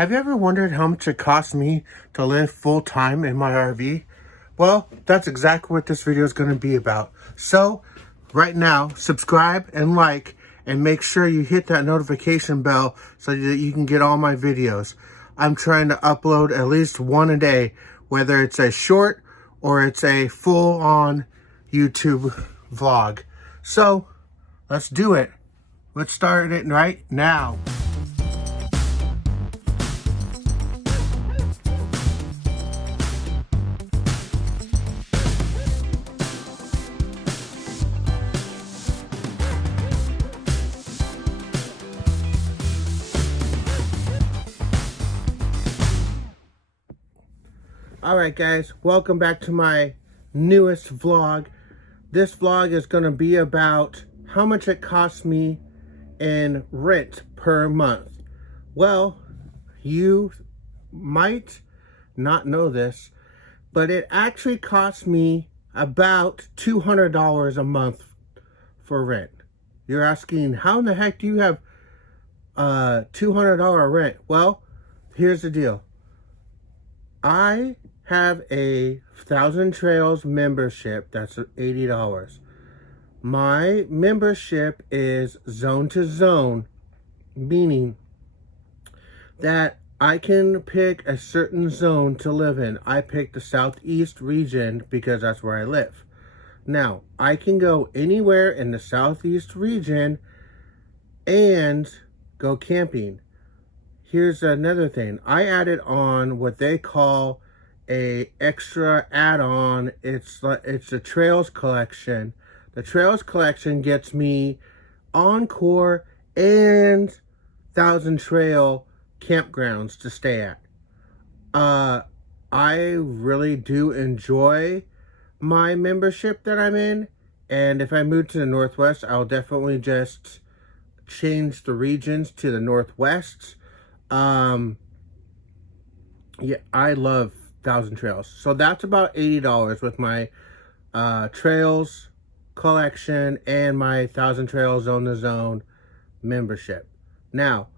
Have you ever wondered how much it costs me to live full time in my RV? Well, that's exactly what this video is going to be about. So, right now, subscribe and like, and make sure you hit that notification bell so that you can get all my videos. I'm trying to upload at least one a day, whether it's a short or it's a full-on YouTube vlog. So, let's do it. Let's start it right now. Alright guys, welcome back to my newest vlog. This vlog is going to be about how much it costs me in rent per month. Well, you might not know this, but it actually costs me about $200 a month for rent. You're asking, how in the heck do you have $200 rent? Well, here's the deal. I have a Thousand Trails membership. That's $80. My membership is zone to zone, meaning that I can pick a certain zone to live in. I picked the Southeast region because that's where I live. Now, I can go anywhere in the Southeast region and go camping. Here's another thing. I added on what they call a extra add-on. It's a Trails Collection. The Trails Collection gets me Encore and Thousand Trail campgrounds to stay at. I really do enjoy my membership that I'm in, and if I move to the Northwest, I'll definitely just change the regions to the Northwest. Yeah, I love Thousand Trails. So that's about $80 with my Trails Collection and my Thousand Trails Zone to Zone membership. Now,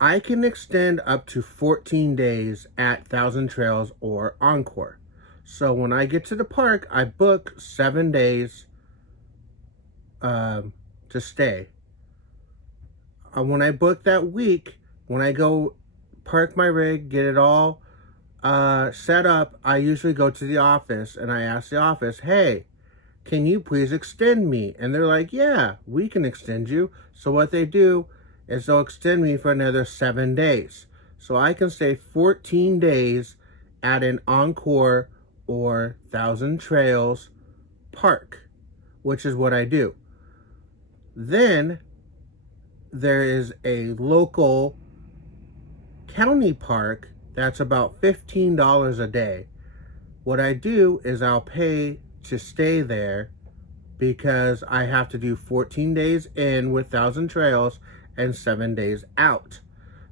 I can extend up to 14 days at Thousand Trails or Encore. So when I get to the park, I book 7 days to stay. When I book that week, when I go park my rig, get it all set up, I usually go to the office and I ask the office, hey, can you please extend me? And they're like, yeah, we can extend you. So what they do is they'll extend me for another 7 days. So I can stay 14 days at an Encore or Thousand Trails park, which is what I do. Then there is a local county park that's about $15 a day. What I do is I'll pay to stay there because I have to do 14 days in with Thousand Trails and 7 days out.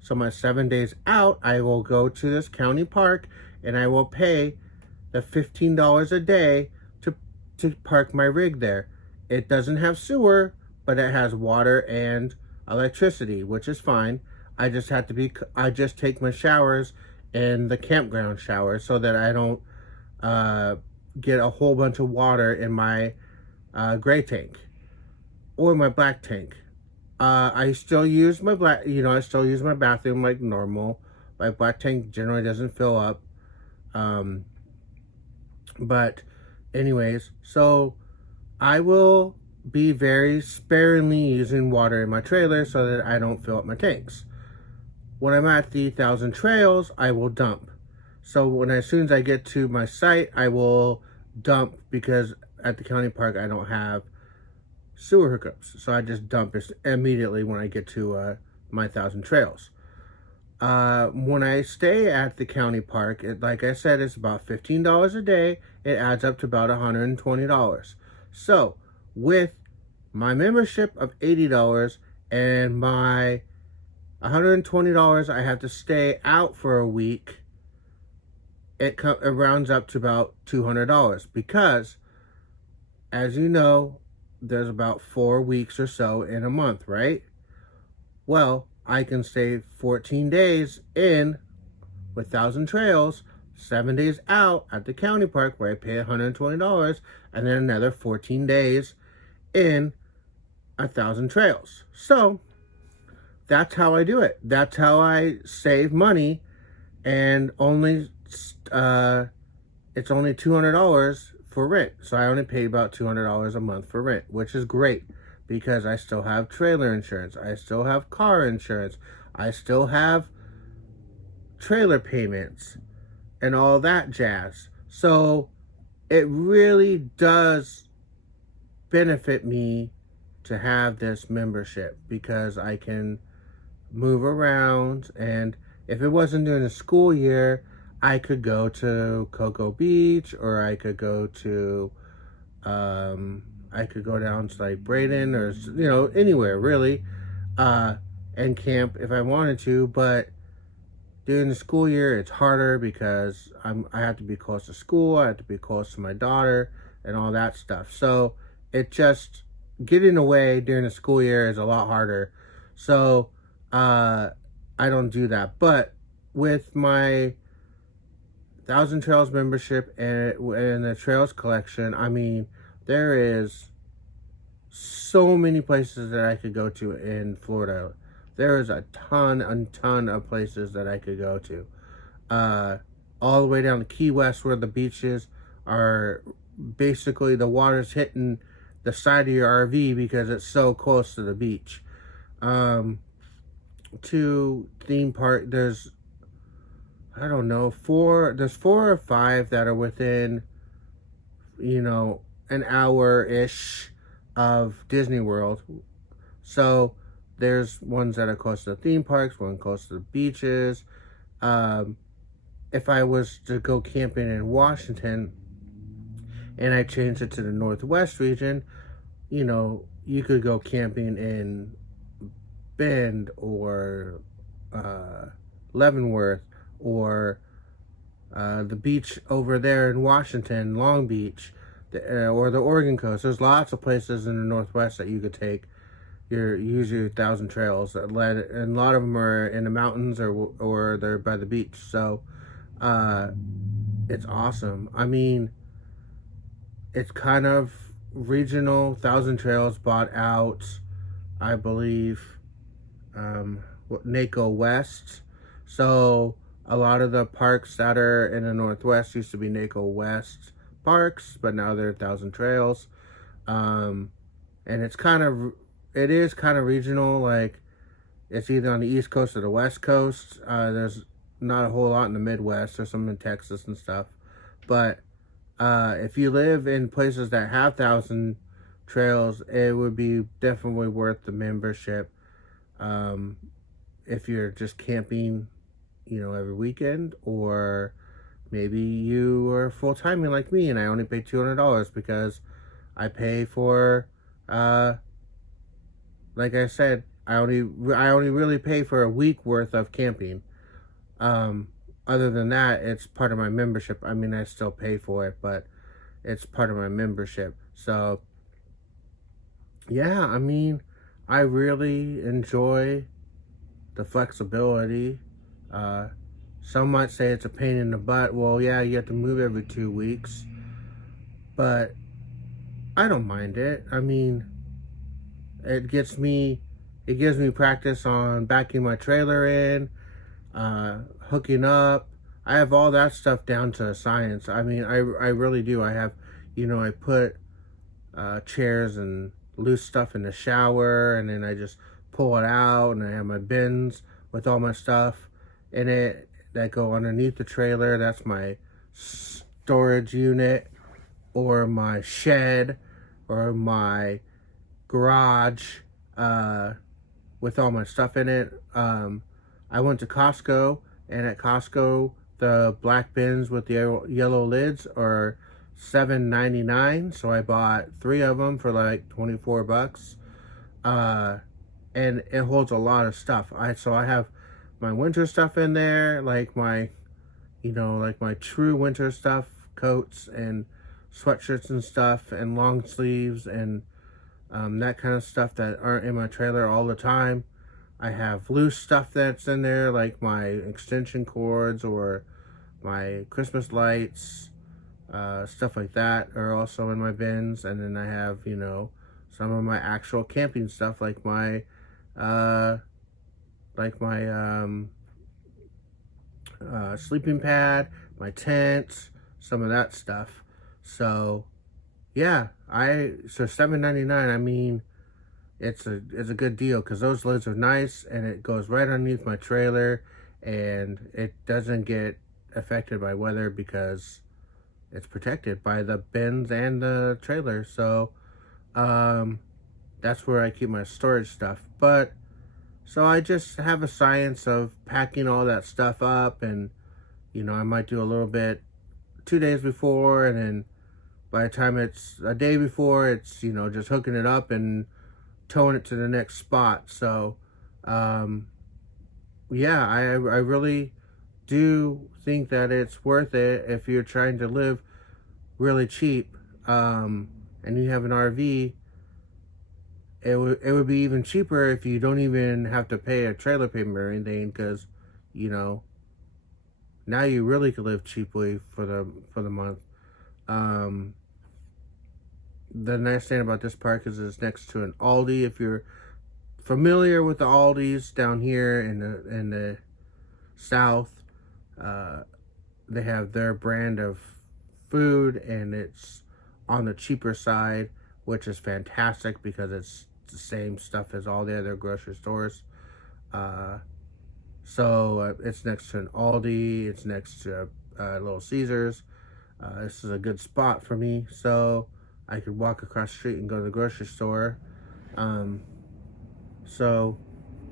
So my 7 days out, I will go to this county park and I will pay the $15 a day to park my rig there. It doesn't have sewer, but it has water and electricity, which is fine. I just take my showers in the campground shower so that I don't get a whole bunch of water in my gray tank or my black tank. I still use my I still use my bathroom like normal. My black tank generally doesn't fill up. But anyways, so I will be very sparingly using water in my trailer so that I don't fill up my tanks. When I'm at the Thousand Trails, I will dump. So as soon as I get to my site, I will dump because at the county park I don't have sewer hookups. So I just dump it immediately when I get to my Thousand Trails. When I stay at the county park, like I said, it's about $15 a day. It adds up to about $120. So with my membership of $80 and my $120 I have to stay out for a week, it rounds up to about $200 because, as you know, there's about 4 weeks or so in a month, right? Well, I can stay 14 days in with Thousand Trails, 7 days out at the county park where I pay $120, and then another 14 days in a Thousand Trails. So that's how I do it. That's how I save money, and it's only $200 for rent. So I only pay about $200 a month for rent, which is great because I still have trailer insurance, I still have car insurance, I still have trailer payments and all that jazz. So it really does benefit me to have this membership because I can move around, and if it wasn't during the school year, I could go to Cocoa Beach, or I could go to I could go down to like Braden, or anywhere really, and camp if I wanted to. But during the school year, it's harder because I have to be close to school, I have to be close to my daughter, and all that stuff. So it just, getting away during the school year is a lot harder. So I don't do that. But with my Thousand Trails membership and the Trails collection, I mean, there is so many places that I could go to in Florida. There is a ton of places that I could go to. All the way down to Key West, where the beaches are basically, the water's hitting the side of your RV because it's so close to the beach. To theme park, there's, I don't know, there's 4 or 5 that are within, an hour-ish of Disney World. So there's ones that are close to the theme parks, one close to the beaches. If I was to go camping in Washington and I changed it to the Northwest region, you could go camping in Bend or Leavenworth, or the beach over there in Washington, Long Beach, or the Oregon coast. There's lots of places in the Northwest that you could take use your Thousand Trails, and a lot of them are in the mountains or they're by the beach. So it's awesome. I mean, it's kind of regional. Thousand Trails bought out, I believe, NACO West. So a lot of the parks that are in the Northwest used to be NACO West parks, but now they're Thousand Trails. And it is kind of regional. Like, it's either on the East Coast or the West Coast. There's not a whole lot in the Midwest. There's some in Texas and stuff. But if you live in places that have Thousand Trails, it would be definitely worth the membership. If you're just camping, every weekend, or maybe you are full-timing like me and I only pay $200 because I pay for, like I said, I only really pay for a week worth of camping. Other than that, it's part of my membership. I mean, I still pay for it, but it's part of my membership. So yeah, I mean, I really enjoy the flexibility. Some might say it's a pain in the butt. Well, yeah, you have to move every 2 weeks, but I don't mind it. I mean, it gives me practice on backing my trailer in, hooking up. I have all that stuff down to a science. I mean, I really do. I have, I put chairs and loose stuff in the shower, and then I just pull it out, and I have my bins with all my stuff in it that go underneath the trailer. That's my storage unit, or my shed, or my garage with all my stuff in it. I went to Costco, and at Costco, the black bins with the yellow lids are $7.99. So I bought 3 of them for like $24. And it holds a lot of stuff. So I have my winter stuff in there, like my true winter stuff, coats and sweatshirts and stuff, and long sleeves, and that kind of stuff that aren't in my trailer all the time. I have loose stuff that's in there, like my extension cords or my Christmas lights, stuff like that are also in my bins. And then I have, you know, some of my actual camping stuff, like my sleeping pad, my tent, some of that stuff. So yeah, so $7.99. I mean, it's a good deal because those lids are nice and it goes right underneath my trailer and it doesn't get affected by weather because it's protected by the bins and the trailer. So that's where I keep my storage stuff. But so I just have a science of packing all that stuff up, and you know, I might do a little bit 2 days before, and then by the time it's a day before, it's, you know, just hooking it up and towing it to the next spot. So yeah, I really do think that it's worth it if you're trying to live really cheap, and you have an RV. It would be even cheaper if you don't even have to pay a trailer payment or anything, because, you know, now you really could live cheaply for the month. The nice thing about this park is it's next to an Aldi. If you're familiar with the Aldis down here in the South, they have their brand of food, and it's on the cheaper side, which is fantastic because it's the same stuff as all the other grocery stores. So it's next to an Aldi, it's next to Little Caesars. This is a good spot for me, so I could walk across the street and go to the grocery store. So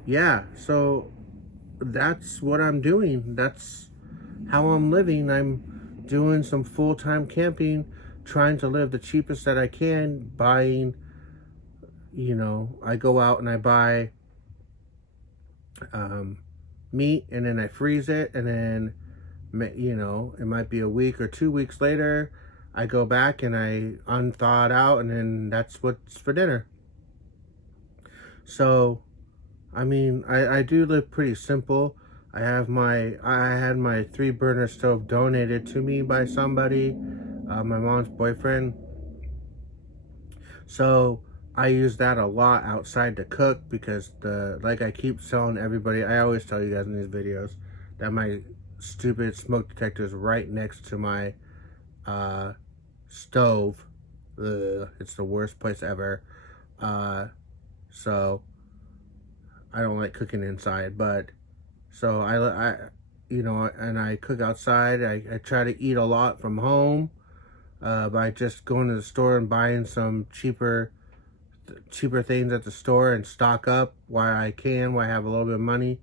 yeah, so that's what I'm doing. That's how I'm living. I'm doing some full-time camping, trying to live the cheapest that I can, buying, you know, I go out and I buy meat, and then I freeze it, and then, you know, it might be a week or 2 weeks later, I go back and I unthaw it out, and then that's what's for dinner. So, I mean, I do live pretty simple. I had my 3-burner stove donated to me by somebody, my mom's boyfriend. So I use that a lot outside to cook, because like I keep telling everybody, I always tell you guys in these videos that my stupid smoke detector is right next to my stove. Ugh, it's the worst place ever. So I don't like cooking inside, but so I you know, and I cook outside. I try to eat a lot from home by just going to the store and buying some cheaper things at the store and stock up while I have a little bit of money.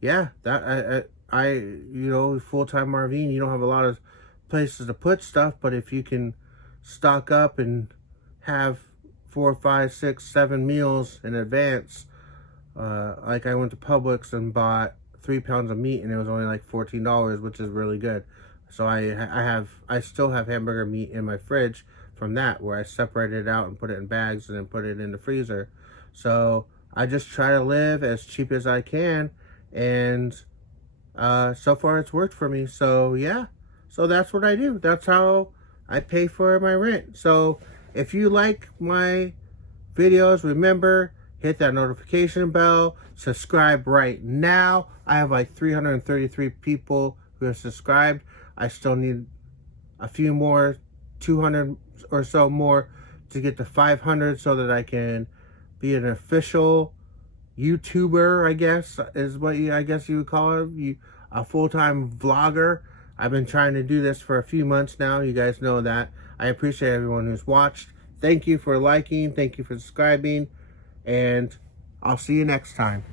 Yeah, that I you know, full-time RVing, you don't have a lot of places to put stuff, but if you can stock up and have 4, 5, 6, 7 meals in advance, like I went to Publix and bought 3 pounds of meat, and it was only like $14, which is really good. So I still have hamburger meat in my fridge from that, where I separated it out and put it in bags and then put it in the freezer. So I just try to live as cheap as I can, and so far it's worked for me. So yeah, so that's what I do. That's how I pay for my rent. So if you like my videos, remember, hit that notification bell, subscribe right now. I have like 333 people who have subscribed. I still need a few more, 200 or so more, to get to 500, so that I can be an official YouTuber, I guess, is what I guess you would call it, a full-time vlogger. I've been trying to do this for a few months now. You guys know that. I appreciate everyone who's watched. Thank you for liking. Thank you for subscribing. And I'll see you next time.